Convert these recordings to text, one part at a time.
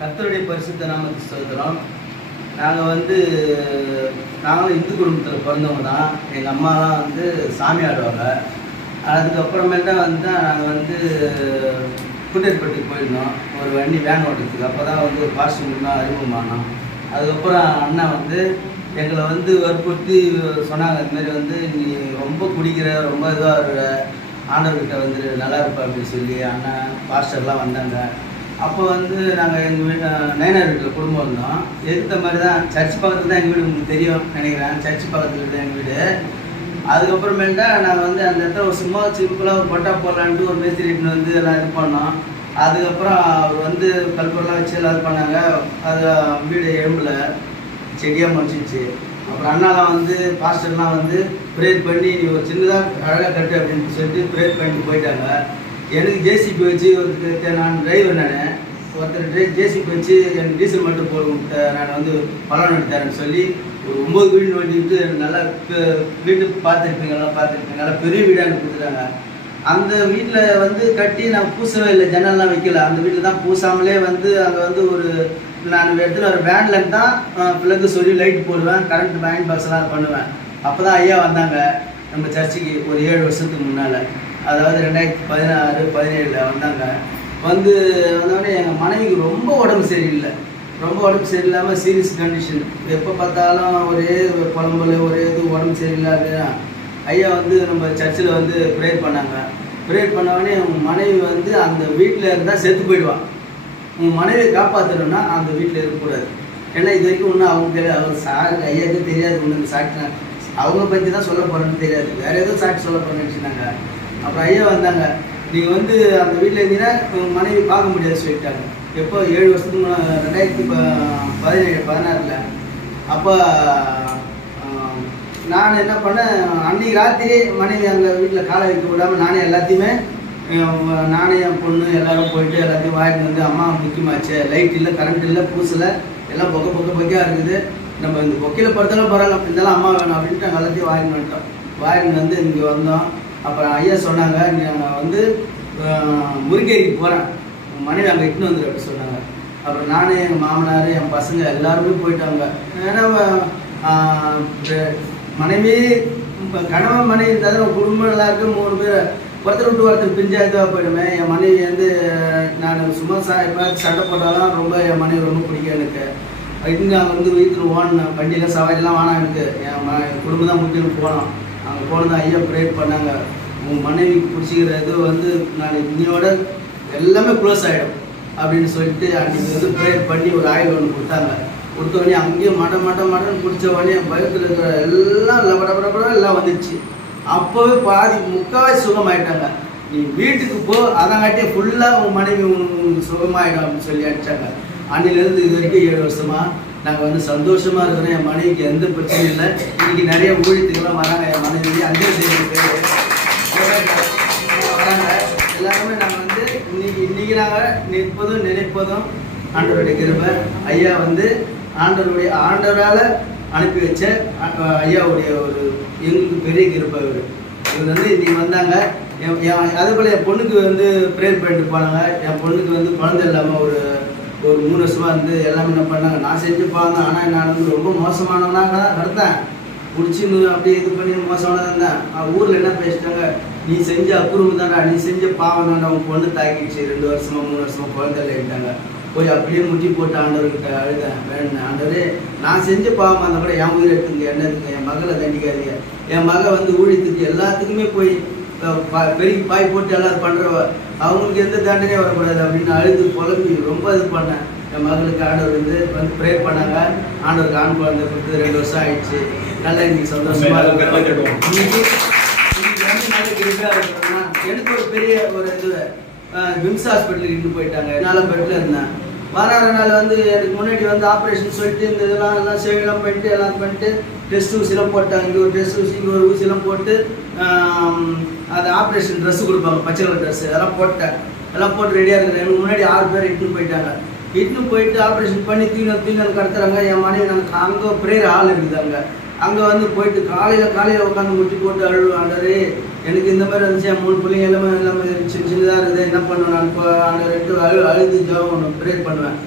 கர்த்தருடைய பரிசுத்த நாமத்தை சொல்கிறோம். நாங்களும் இந்து குடும்பத்தில் பிறந்தவங்க தான். எங்கள் அம்மாலாம் சாமி ஆடுவாங்க. அதுக்கப்புறமேட்டா நாங்கள் குண்டேற்பட்டுக்கு போயிருந்தோம் ஒரு வண்டி வேன் ஓட்டுறதுக்கு. அப்போ தான் ஒரு பாஸ்டர் முன்னாள் அறிமுகமானோம். அதுக்கப்புறம் அண்ணா எங்களை வற்புறுத்தி சொன்னாங்க, இதுமாரி நீ ரொம்ப குடிக்கிற, ரொம்ப இதுவாக இருக்கிற, ஆண்டவர்கிட்ட நல்லா இருப்பா அப்படின்னு சொல்லி அண்ணன் பாஸ்டர்லாம் வந்தாங்க. அப்போ நாங்கள் எங்கள் வீட்டு நயனார் வீட்டில் குடும்பம் இருந்தோம். எதிர்த்த மாதிரி தான் சர்ச் பக்கத்தில் தான் எங்கள் வீடு உங்களுக்கு தெரியும் நினைக்கிறேன். சர்ச் பக்கத்தில் தான் எங்கள் வீடு. அதுக்கப்புறமேட்டா நாங்கள் அந்த இடத்துல ஒரு சும்மா சிம்பிளாக ஒரு பட்டா போடலான்ட்டு ஒரு மேஸ்திரி இட்டுன்னு எல்லாம் இது பண்ணோம். அதுக்கப்புறம் அவர் கல்பரெலாம் வச்சு எல்லாம் இது பண்ணாங்க. அது வீடு எலும்பில் செடியாக முடிச்சிச்சு. அப்புறம் அண்ணாலாம் பாஸ்டர்லாம் ப்ரேயர் பண்ணி நீ ஒரு சின்னதாக அழகாக கட்டு அப்படின்னு சொல்லிட்டு ப்ரேயர் பண்ணிட்டு போயிட்டாங்க. எனக்கு ஜேசிபி வச்சு நான் டிரைவர், நான் ஒருத்தர் ஜேசிபி வச்சு எனக்கு டீசல் மட்டும் போடும், நான் பலன் எடுத்தாருன்னு சொல்லி ஒரு 9 வீடு நோண்டிட்டு நல்லா வீட்டு பார்த்துருப்பீங்க, நல்லா பெரிய வீடாக எனக்கு கொடுத்துட்டாங்க. அந்த வீட்டில் கட்டி நான் பூசவே இல்லை, ஜன்னல்லாம் வைக்கல. அந்த வீட்டில் தான் பூசாமலே அங்கே ஒரு நான் இடத்துல ஒரு வேன்லேருந்து தான் பிள்ளைக்கு சொல்லி லைட் போடுவேன், கரண்ட் பேங்க் பாக்ஸ்லாம் பண்ணுவேன். அப்போ தான் ஐயா வந்தாங்க நம்ம சர்ச்சுக்கு ஒரு 7 வருஷத்துக்கு முன்னால், அதாவது 2016-17 வந்தாங்க. வந்தோடனே எங்கள் மனைவிக்கு ரொம்ப உடம்பு சரியில்லாமல் சீரியஸ் கண்டிஷன். எப்போ பார்த்தாலும் ஒரே குழம்புல ஒரே உடம்பு சரியில்லை அப்படின்னா ஐயா நம்ம சர்ச்சில் ப்ரேயர் பண்ணாங்க. ப்ரேயர் பண்ணவொடனே உங்கள் மனைவி அந்த வீட்டில் இருந்தால் செத்து போயிடுவான். உங்கள் மனைவியை காப்பாற்றணும்னா அந்த வீட்டில் இருக்கக்கூடாது. ஏன்னா இது வரைக்கும் ஒன்றும் அவங்க தெரியாது, அவங்க ஐயாவுக்கு தெரியாது. ஒன்று சாட்சி அவங்க பற்றி தான் சொல்ல போகிறேன்னு தெரியாது, வேறு எதுவும் சாட்சி சொல்ல போகிறேன்னு வச்சுனாங்க. அப்புறம் ஐயா வந்தாங்க, நீங்கள் அந்த வீட்டில் இருந்தீங்கன்னா உங்கள் மனைவி பார்க்க முடியாது சொல்லிட்டாங்க. எப்போ 7 வருஷத்துக்கு 2017-16. அப்போ நான் என்ன பண்ணேன், அன்றைக்கி ராத்திரி மனைவி அங்கே வீட்டில் காலை வைக்க விடாமல் நானே எல்லாத்தையுமே நானே என் பொண்ணு எல்லோரும் போயிட்டு எல்லாத்தையும் வாங்கிட்டு அம்மா முக்கியமாச்சு, லைட் இல்லை, கரண்ட் இல்லை, பூசில் எல்லாம் பொக்கையாக இருக்குது, நம்ம இந்த பொக்கையில் படுத்தாலும் பரவாயில்ல, இருந்தாலும் அம்மா வேணும் அப்படின்ட்டு நாங்கள் எல்லாத்தையும் வாங்கிட்டு வந்துட்டோம். வாங்கிட்டு இங்கே வந்தோம். அப்புறம் ஐயா சொன்னாங்க, நாங்கள் முருகேரிக்கு போகிறேன், மனைவி அங்கே இட்டுன்னு வந்துடு அப்படி சொன்னாங்க. அப்புறம் நானே எங்கள் மாமனார் என் பசங்க எல்லாருமே போயிட்டாங்க. ஏன்னா மனைவி கணவன் மனைவி இருந்தாலும் குடும்பம் எல்லாருக்கும் 3 பேர் ஒருத்தர் விட்டு ஒருத்தர் பிஞ்சாயதாக போயிடுமே. என் மனைவி நான் சும்மா சண்டை போட்டாலும் ரொம்ப என் மனைவி ரொம்ப பிடிக்கும் எனக்கு. இங்கே அங்கே வீட்டில் ஓடணும், வண்டியில் சவாரிலாம் வேணாம் எனக்கு, என் குடும்பம் தான் முக்கியம் போனோம். அங்கே போனது ஐயா ப்ரேயர் பண்ணாங்க, உங்கள் மனைவிக்கு பிடிச்சிக்கிற இது நான் இன்னையோட எல்லாமே க்ளோஸ் ஆகிடும் அப்படின்னு சொல்லிட்டு அன்றைக்கி ப்ரேயர் பண்ணி ஒரு ஆயில் ஒன்று கொடுத்தாங்க. கொடுத்தோடனே அங்கேயும் மடன்னு பிடிச்ச உடனே பயத்தில் இருக்கிற எல்லாம் லபடபடபட எல்லாம் வந்துடுச்சு. அப்போவே பாதி முக்கால்வாசி சுகமாயிட்டாங்க. நீ வீட்டுக்கு போ, அதங்காட்டியே ஃபுல்லாக உங்கள் மனைவி உங்களுக்கு சுகமாயிடும் அப்படின்னு சொல்லி அடித்தாங்க. அன்னிலேருந்து இது வரைக்கும் 7 வருஷமாக நாங்கள் சந்தோஷமாக இருக்கிறோம். என் மனைவிக்கு எந்த பிரச்சனையும் இல்லை. இன்றைக்கி நிறைய ஊழியத்துக்கெல்லாம் வராங்க. என் மனைவி அஞ்சல் செய்ய பேர் வராங்க. எல்லாருமே நாங்கள் இன்றைக்கி நாங்கள் நினைப்பதும் ஆண்டவருடைய கிருபை. ஐயா ஆண்டவரால் அனுப்பி வச்ச ஐயாவுடைய ஒரு எங்களுக்கு பெரிய கிருபை. இவர் இன்றைக்கி வந்தாங்க. அதே போல் என் பொண்ணுக்கு ப்ரேயர் பண்ணிட்டு போனாங்க. என் பொண்ணுக்கு குழந்தை இல்லாமல் ஒரு 3 வருஷமாக எல்லாமே என்ன பண்ணாங்க. நான் செஞ்சு பார்த்தேன். ஆனால் நான் ரொம்ப மோசமானவனாக நடத்தேன், பிடிச்சின்னு அப்படியே இது பண்ணி மோசமானதாக இருந்தேன். ஊரில் என்ன பேசிட்டாங்க, நீ செஞ்ச அப்புறம் தானே, நீ செஞ்ச பாவம் தானே, அவங்க பொண்ணு தாக்கிடுச்சு, 2 வருஷமாக 3 வருஷமாக குழந்தை இல்லைட்டாங்க. போய் அப்படியே முட்டி போட்டு ஆண்டவர்கிட்ட அழுதேன், வேணும் ஆண்டவரே, நான் செஞ்ச பாவம் அந்த கூட என் உயிரை எடுத்துங்க, என்ன எடுத்துங்க, என் மகளை தண்டிக்காதீங்க. என் மகள் ஊழியத்துக்கு எல்லாத்துக்குமே போய் பெரிய பாய் போட்டு எல்லாம் பண்ணுறவ, அவங்களுக்கு எந்த தண்டனையும் வரக்கூடாது அப்படின்னு அழுது புலம்பி ரொம்ப இது பண்ணேன். என் மகளுக்கு ஆண்டவர் ப்ரேயர் பண்ணாங்க. ஆண்டவருக்கு ஆண் குழந்தை கொடுத்து 2 வருஷம் ஆயிடுச்சு. நல்லா இன்னைக்கு சந்தோஷமாக இருக்கும். இன்னைக்கு நல்ல கிருபையாக இருக்கணும்னா எனக்கு ஒரு பெரிய ஒரு இது விம்ஸ் ஹாஸ்பிட்டலுக்கு இட்டு போயிட்டாங்க. 4 பெட்டில் இருந்தேன். வாராத நாள் எனக்கு முன்னாடி ஆப்ரேஷன் சொல்லிட்டு இந்த எல்லாம் சேவையெல்லாம் பண்ணிட்டு எல்லாம் பண்ணிட்டு டெஸ்ட் ஊசிலாம் போட்டாங்க. இங்கே ஒரு டெஸ்ட் ஊசி, இங்கே ஒரு ஊசிலாம் போட்டு அது ஆப்ரேஷன் ட்ரெஸ்ஸு கொடுப்பாங்க, பச்சை கலர் ட்ரெஸ்ஸு, அதெல்லாம் போட்டேன். எல்லாம் போட்டு ரெடியாக இருக்கிறேன். எனக்கு முன்னாடி 6 பேர் இட்டுன்னு போயிட்டாங்க. இட்டுன்னு போயிட்டு ஆப்ரேஷன் பண்ணி தீனல் கடத்துறாங்க. என் மனைவி நாங்கள் அங்கே ப்ரேயர் ஆள் இருக்குது. அங்கே போயிட்டு காலையில் உட்காந்து முட்டி போட்டு ஆண்டவரே, எனக்கு இந்த மாதிரி இருந்துச்சு, என் 3 பிள்ளைங்க எல்லாமே சின்னதாக இருக்குது, என்ன பண்ணுவேன் நான் இப்போ ஆண்டவர்கிட்ட அழுது ஜெபம் ப்ரேயர் பண்ணுவேன்.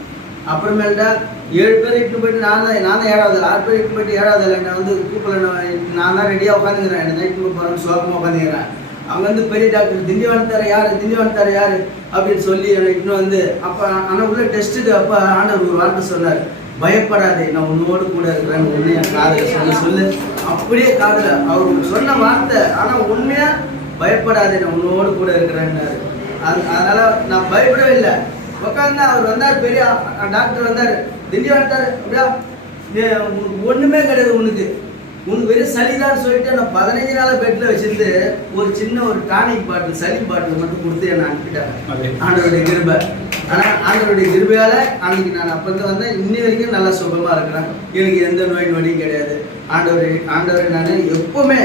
அப்புறமேல்டா 7 பேர் இட்டு போயிட்டு நான் தான் 7வது 6 பேர் இட்டு போயிட்டு 7வது என்னை வந்து கூப்பிடல, நான் தான் ரெடியாக உட்காந்துக்கிறேன், என்ன நைட்டு போகிறேன்னு சோகமாக உட்காந்துக்கிறேன். அவங்க வந்து பெரிய டாக்டர் திண்டிவனத்தார் யார் அப்படின்னு சொல்லி என்னை இட்டுன்னு வந்து அப்போ ஆனால் உள்ள டெஸ்ட்டுக்கு அப்போ ஆண்டவர் ஒரு வார்த்தை சொன்னார், பயப்படாதே நான் உன்னோடு கூட இருக்கிறேன்னு உண்மையா காதில் சொல்லு. அப்படியே காதில் அவர் சொன்ன வார்த்தை, ஆனால் உண்மையா பயப்படாதே நான் உன்னோடு கூட இருக்கிறேன்னாரு. அதனால நான் பயப்படவே இல்லை. உட்காந்து அவர் வந்தார், பெரிய டாக்டர் வந்தார், திண்டிவனத்தார், அப்படியா ஒன்றுமே கிடையாது, உனக்கு வெறும் சளிதான் சொல்லிட்டு நான் 15 நாளாக பெட்டில் வச்சிருந்து ஒரு சின்ன ஒரு டானிக் பாட்டில் சளி பாட்டில் மட்டும் கொடுத்து என்னை அனுப்பிட்டாங்க. ஆண்டவருடைய கிருபை. ஆனால் ஆண்டவருடைய கிருபையால் அன்னைக்கு நான் அப்போ வந்தேன், இன்னி வரைக்கும் நல்லா சுகமாக இருக்கிறேன். எனக்கு எந்த நோயும் கிடையாது. ஆண்டவரை நான் எப்போவுமே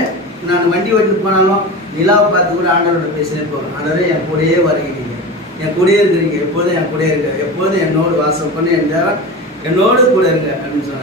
நான் வண்டி ஓட்டிட்டு போனாலும் நிலாவை பார்த்து கூட ஆண்டவரோட பேசினே போவேன். ஆண்டவரே என் கூடயே வருகிறீங்க, என் கூடயே இருக்கிறீங்க, எப்போதும் என் கூடயே இருங்க, எப்போதும் என்னோடு வாசம் பண்ணி என்னோடு கூட இருங்க அப்படின்னு சொன்னாங்க.